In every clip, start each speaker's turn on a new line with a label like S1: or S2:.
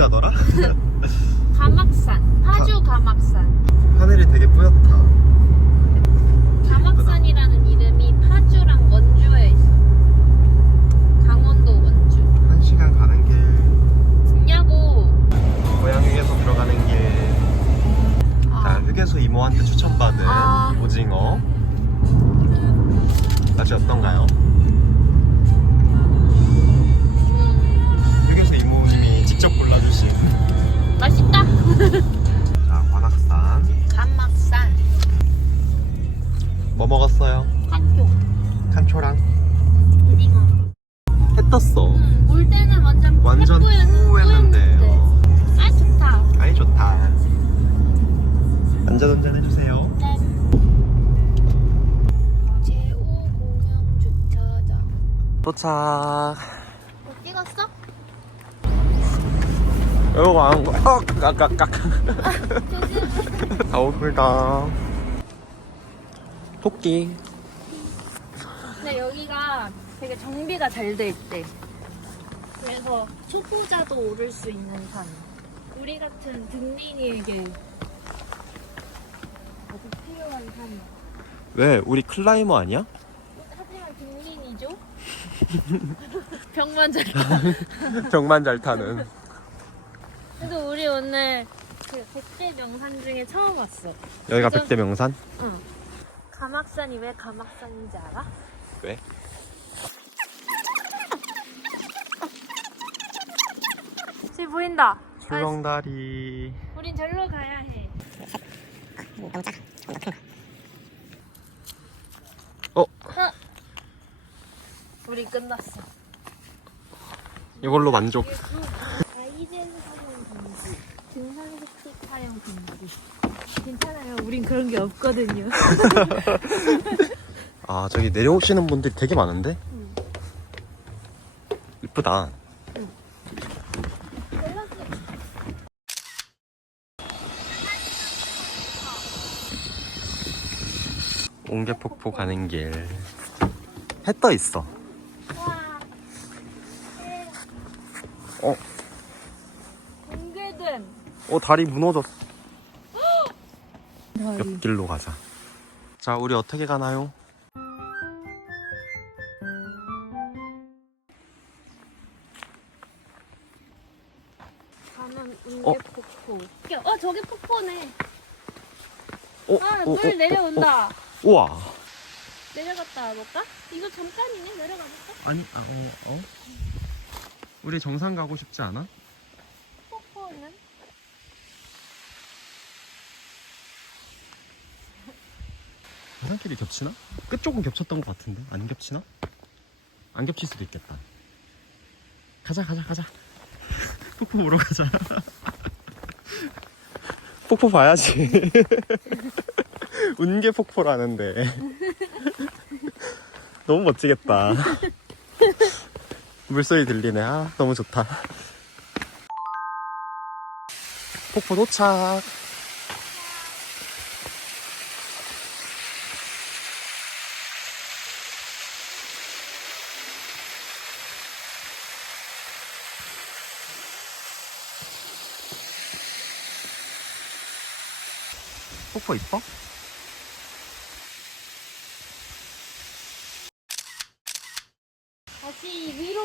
S1: 가더라? 가막산 파주 가막산
S2: 하늘이 되게 뿌옇다.
S1: 가막산이라는 이름이 파주랑 원주에 있어 강원도 원주
S2: 한 시간 가는 길.
S1: 듣냐고
S2: 고향 휴게소 들어가는 길. 자,
S1: 아,
S2: 휴게소 이모한테 추천받은
S1: 아.
S2: 오징어. 맛이 어떤가요? 자, 관악산.
S1: 가막산
S2: 뭐 먹었어요?
S1: 한쪽
S2: 칸초랑.
S1: 오징어
S2: 해 떴어.
S1: 음, 물 때는 완전
S2: 완전. 뿌였는데. 어.
S1: 아 좋다
S2: 아이 좋다. 안전 운전 해주세요.
S1: 네. 제5 공영 주차장
S2: 도착. 이거 안 거. 어, 깍깍깍. 가오불다. 토끼.
S1: 근데 여기가 되게 정비가 잘 돼 있대. 그래서 초보자도 오를 수 있는 산. 우리 같은 등린이에게 아주 필요한 산.
S2: 왜? 우리 클라이머 아니야?
S1: 하지만 등린이죠? 병만 잘.
S2: 정만 잘 타는.
S1: 그래도 우리 오늘 그 백대 명산 중에 처음 왔어.
S2: 여기가
S1: 그죠?
S2: 백대 명산?
S1: 응. 가막산이 왜 가막산인지 알아?
S2: 왜?
S1: 저기 보인다. 아,
S2: 출렁다리.
S1: 우린 절로 가야 해.
S2: 어?
S1: 우리 끝났어.
S2: 이걸로 만족.
S1: 등산 습식 사용 금지. 괜찮아요. 우린 그런 게 없거든요.
S2: 아, 저기 내려오시는 분들이 되게 많은데?
S1: 응.
S2: 이쁘다. 옹계폭포 가는 길. 해 떠 있어.
S1: 와.
S2: 어? 어, 다리 무너졌어. 옆길로 가자. 자, 우리 어떻게 가나요?
S1: 가는
S2: 어?
S1: 웅계폭포. 어, 저기 폭포네.
S2: 어,
S1: 아,
S2: 어,
S1: 물
S2: 어, 어,
S1: 내려온다.
S2: 어. 우와.
S1: 내려갔다 와볼까? 이거 잠깐이네. 내려가 볼까?
S2: 아니, 아, 어, 어? 우리 정상 가고 싶지 않아?
S1: 폭포는?
S2: 정상끼리 겹치나? 끝쪽은 겹쳤던 것 같은데 안 겹치나? 안 겹칠 수도 있겠다. 가자 가자 가자. 폭포 보러 가자. 폭포 봐야지. 운계 폭포라는데. 너무 멋지겠다. 물소리 들리네. 아, 너무 좋다. 폭포 도착. 폭포 이뻐?
S1: 다시 위로.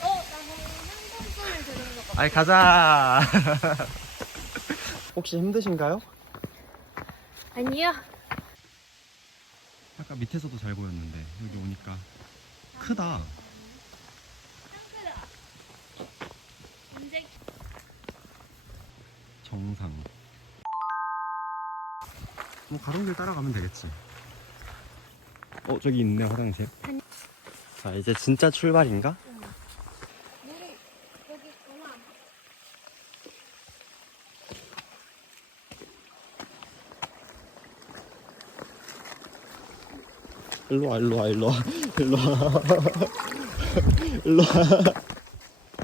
S1: 어, 나 방금 한번 소리 들은 것 같아.
S2: 아이 가자. 혹시 힘드신가요?
S1: 아니요.
S2: 아까 밑에서도 잘 보였는데 여기 오니까 크다.
S1: 이제
S2: 정상. 뭐 가던 길 따라가면 되겠지. 어 저기 있네 화장실. 자 이제 진짜 출발인가?
S1: 물이 여기 있구나.
S2: 일로 와 일로 와 일로 와 일로 와 일로 와.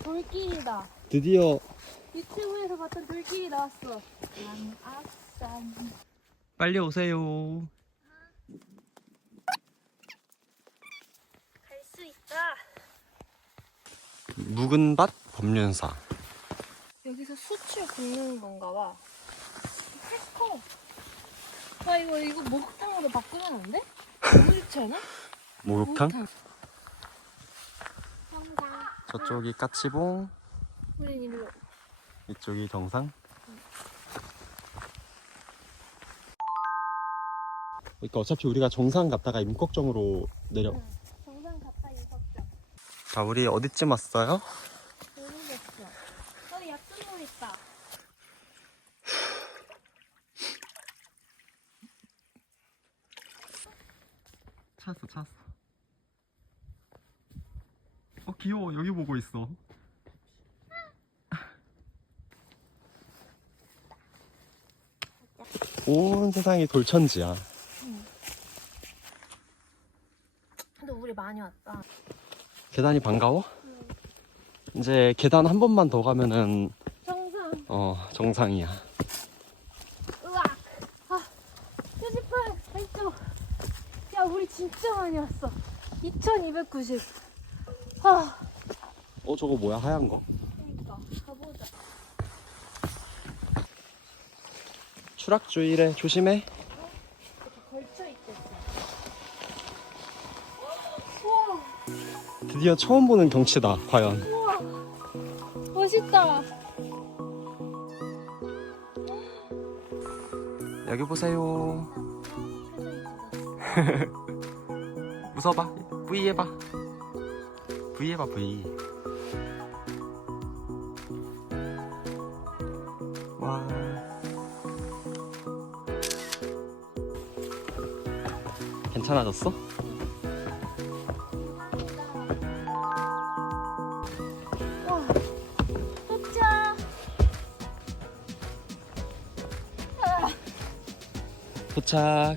S1: 돌길이다.
S2: 드디어
S1: 유튜브에서 봤던 돌기 나왔어. 암악산.
S2: 빨리 오세요. 갈 수 있다. 묵은 밭 법륜사.
S1: 여기서 수출 굽는 건가 봐. 해커. 아 이거 이거 목탕으로 바꾸면 안 돼? 너무 좋지 않아?
S2: 목욕탕? 저쪽이 까치봉.
S1: 우린 일로.
S2: 이쪽이 정상. 그러니까 어차피 우리가 정상 갔다가 임꺽정으로 내려.
S1: 응. 정상 갔다 입었죠.
S2: 자, 우리 어디쯤 왔어요?
S1: 모르겠어. 어 약수물 있다.
S2: 찾았어, 찾았어. 어, 귀여워. 여기 보고 있어. 온 세상이 돌천지야.
S1: 근데 우리 많이 왔다.
S2: 계단이 반가워? 이제 계단 한 번만 더 가면은
S1: 정상.
S2: 어 정상이야.
S1: 으악. 아, 표지판 왼쪽. 야, 우리 진짜 많이 왔어. 2290. 아,
S2: 어 저거 뭐야 하얀 거?
S1: 그러니까 가보자.
S2: 추락주의래 조심해. 드디어 처음 보는 경치다. 과연.
S1: 우와, 멋있다.
S2: 여기 보세요. 웃어봐. V 해봐. V 해봐 V. 괜찮아졌어?
S1: 와, 도착. 아,
S2: 도착.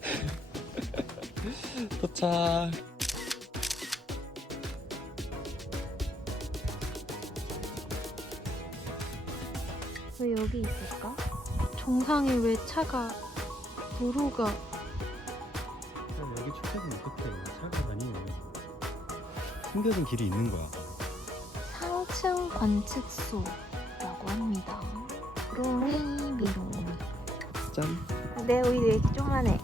S2: 도착.
S1: 왜 여기 있을까? 정상에 왜 차가 도로가
S2: 축제는 어떻게 다니네. 숨겨진 길이 있는 거야.
S1: 상층 관측소라고 합니다. 로미미로.
S2: 짠.
S1: 내 오이 왜 이렇게 조만해?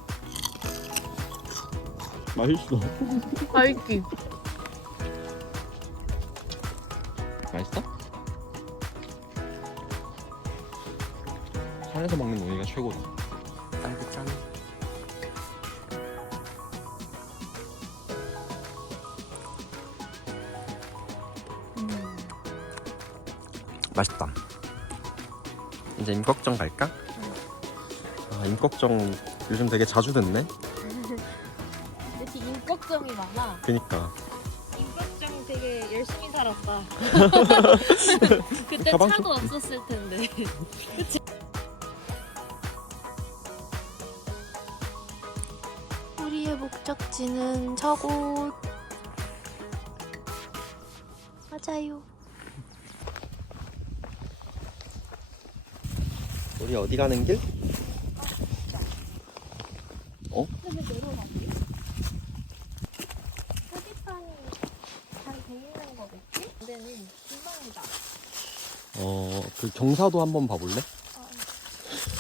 S2: 맛있어.
S1: 알지?
S2: 맛있어? 산에서 먹는 오이가 최고다. 짠. 맛있다. 이제 임꺽정 갈까? 아, 임꺽정 요즘 되게 자주 듣네.
S1: 이렇게 인걱정이 많아.
S2: 그니까.
S1: 인걱정 되게 열심히 살았다. 그때
S2: 가방
S1: 차도
S2: 좀-
S1: 없었을 텐데. 그치? 우리의 목적지는 저곳. 맞아요.
S2: 우리 어디 가는 길? 어? 어, 그 경사도 한번 봐볼래?
S1: 어,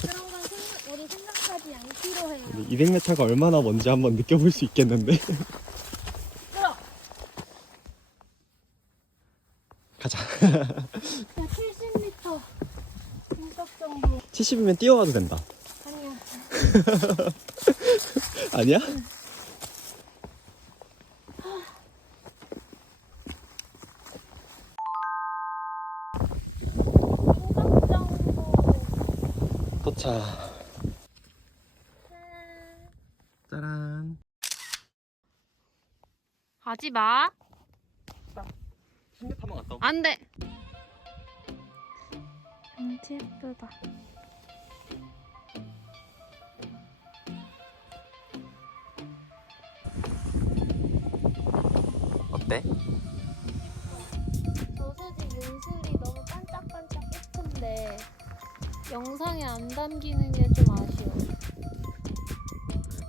S1: 그런 건 생각, 우리 생각하지 않기로 해요.
S2: 200m가 얼마나 먼지 한번 느껴볼 수 있겠는데?
S1: 끌어!
S2: 가자.
S1: 야, 70m. 인적 정도.
S2: 70이면 뛰어가도 된다.
S1: 아니야.
S2: 아니야? 도착.
S1: 짠.
S2: 짜란.
S1: 하지 마. 안 돼. 진짜 예쁘다.
S2: 어때?
S1: 저수지 윤슬이 너무 반짝반짝 예쁜데 영상에 안 담기는 게 좀 아쉬워.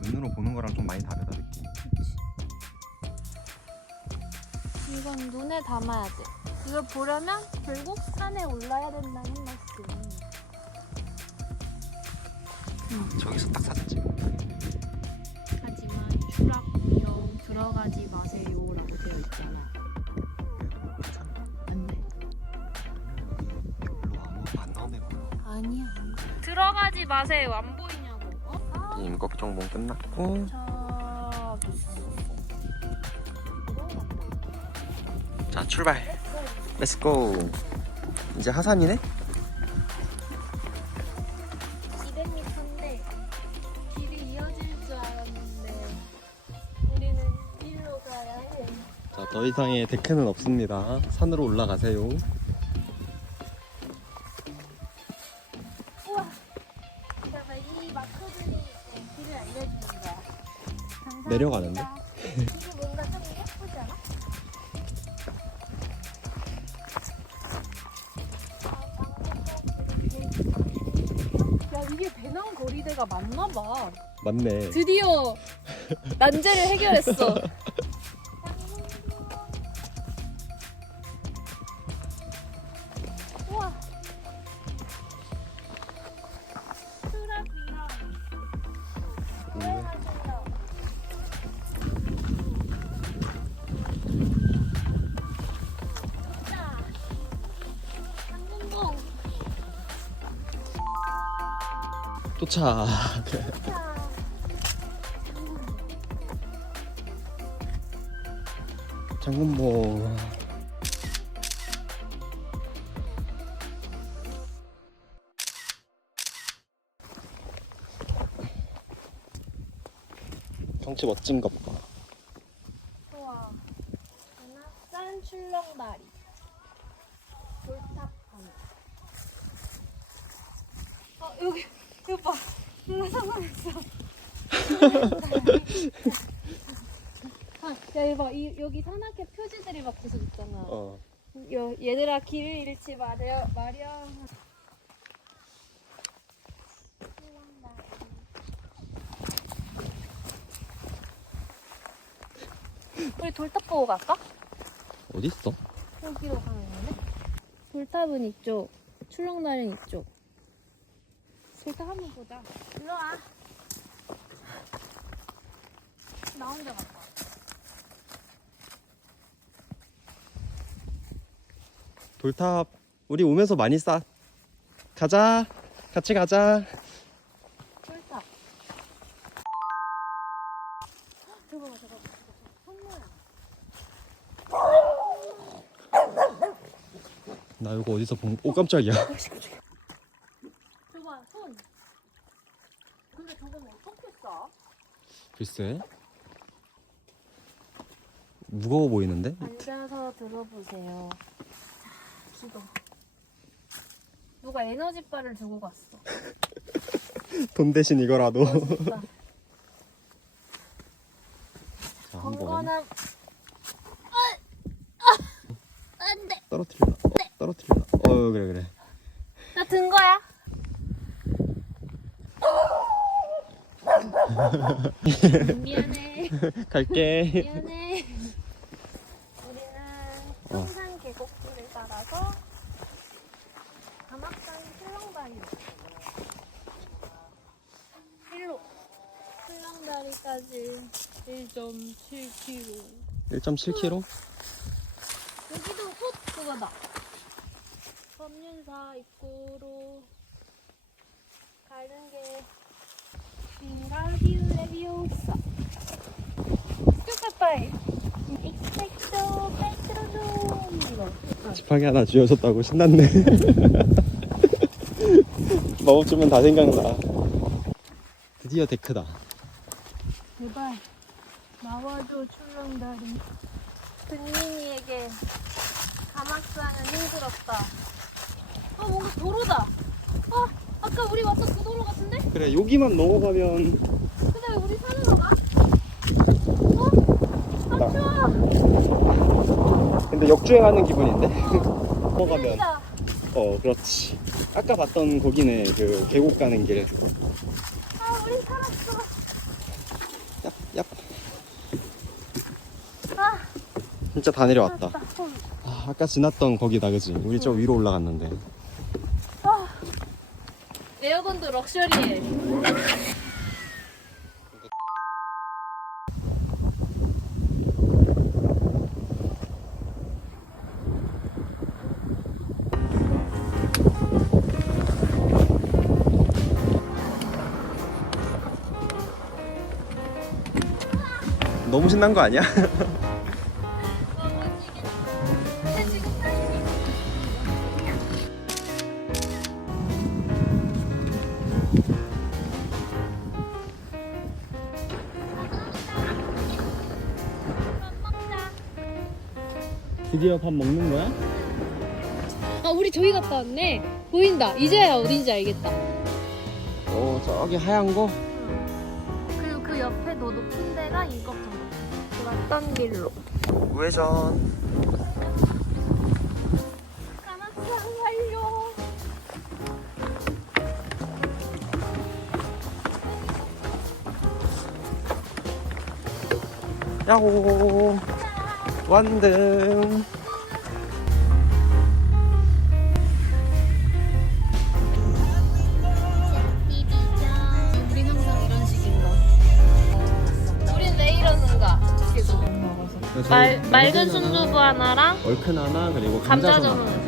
S2: 눈으로 보는 거랑 좀 많이 다르다 느낌.
S1: 이건 눈에 담아야 돼. 이걸 보려면 결국 산에 올라야 된다는 말씀.
S2: 저기서 딱 사진 찍어.
S1: 하지만 추락 위험 들어가지 마세요라고 되어 있잖아. 아니야. 들어가지 마세요. 안 보이냐고. 어? 아,
S2: 임꺽 정봉 끝났고. 자 출발. 렛츠고. 이제 하산이네? 더 이상의 데크는 없습니다. 산으로 올라가세요.
S1: 우와. 잠깐만 이 마크들이 이제 길을 알려주는 거야. 감사합니다.
S2: 내려가는데?
S1: 이거 뭔가 좀 예쁘지 않아? 야 이게 배낭 거리대가 맞나 봐.
S2: 맞네.
S1: 드디어 난제를 해결했어.
S2: 도착.
S1: 자.
S2: 장군봉. 경치 멋진 것 봐.
S1: 우와. 하나산 출렁다리. 돌탑 하나. 어, 여기, 여기 봐. 누나 성공했어. 아, 야, 이거 봐. 이, 여기 산악회 표지들이 막 계속 있잖아.
S2: 어.
S1: 여, 얘들아, 길을 잃지 마려, 마렴. 우리 돌탑 보고 갈까?
S2: 어디 있어?
S1: 여기로 가면 되네. 돌탑은 이쪽, 출렁다리는 이쪽. 돌탑 한번 보자. 일로 와. 나 혼자 갈까?
S2: 돌탑. 우리 오면서 많이 쌓. 가자. 같이 가자.
S1: 저거 봐, 저거 봐.
S2: 나 이거 어디서 본? 오 깜짝이야.
S1: 저거 봐, 손. 근데 저건 어떻게 싸?
S2: 글쎄. 무거워 보이는데?
S1: 앉아서 들어보세요. 자, 기도. 누가 에너지바를 두고 갔어.
S2: 돈 대신 이거라도.
S1: 멋있다.
S2: 자, 한번
S1: 건건함. 안 돼.
S2: 떨어뜨릴라. 어, 떨어뜨릴라. 어, 그래 그래.
S1: 나 든 거야. 미안해.
S2: 갈게.
S1: 미안해. 우리는 청산 계곡길을 따라서 가막산 출렁다리로 일로 출렁다리까지 1.7km.
S2: 1.7km?
S1: 여기도 꽃 그거다. 법륜사 입구로 가는 게 빙가뷰 레비오사. 익색도 빼트로좀 이거.
S2: 지팡이 하나 쥐어줬다고 신났네. 마법 주면 다 생각나. 드디어 데크다.
S1: 나와줘 출렁다리. 등민이에게 가막산은 힘들었다. 어 뭔가 도로다. 어 아까 우리 왔던 그 도로 같은데?
S2: 그래 여기만 넘어가면
S1: 근데 왜 우리 산으로 가? 어? 아
S2: 나.
S1: 추워.
S2: 근데 역주행하는 기분인데? 넘어가면. 어 그렇지. 아까 봤던 거기네 그 계곡 가는 길.
S1: 아 우리 살았어.
S2: 얍 얍.
S1: 아
S2: 진짜 다 내려왔다. 아, 아까 지났던 거기다 그지? 우리 저 위로 올라갔는데.
S1: 에어건도 럭셔리해.
S2: 너무 신난 거 아니야? 드디어 밥 먹는 거야?
S1: 아 우리 저기 갔다 왔네. 보인다. 이제야 어딘지 알겠다.
S2: 어 저기 하얀 거?
S1: 그리고 그 옆에 더 높은 데가 이거 왔던 길로.
S2: 우회전. 야호 완등.
S1: 말, 맑은 순두부 하나랑
S2: 얼큰 하나 그리고 감자전
S1: 감자전
S2: 하나.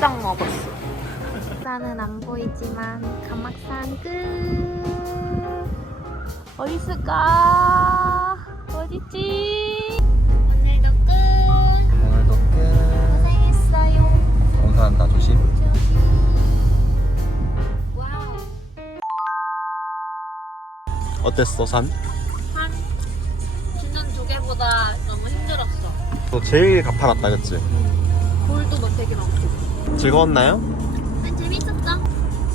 S1: 딱 먹었어. 산은 안 보이지만 가막산 끝. 어디 있을까? 어딨지? 오늘도 끝.
S2: 오늘도 끝.
S1: 고생했어요.
S2: 공사한다 조심.
S1: 와우.
S2: 어땠어 산?
S1: 한 지난 두 개보다 너무 힘들었어.
S2: 너 제일 가파랐다 그치?
S1: 볼도 막 되게 많고.
S2: 즐거웠나요?
S1: 아, 재밌었어.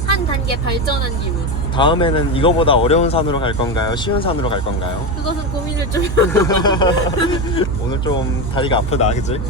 S1: 한 단계 발전한 기분.
S2: 다음에는 이거보다 어려운 산으로 갈 건가요? 쉬운 산으로 갈 건가요?
S1: 그것은 고민을 좀.
S2: 오늘 좀 다리가 아프다 그치?
S1: 가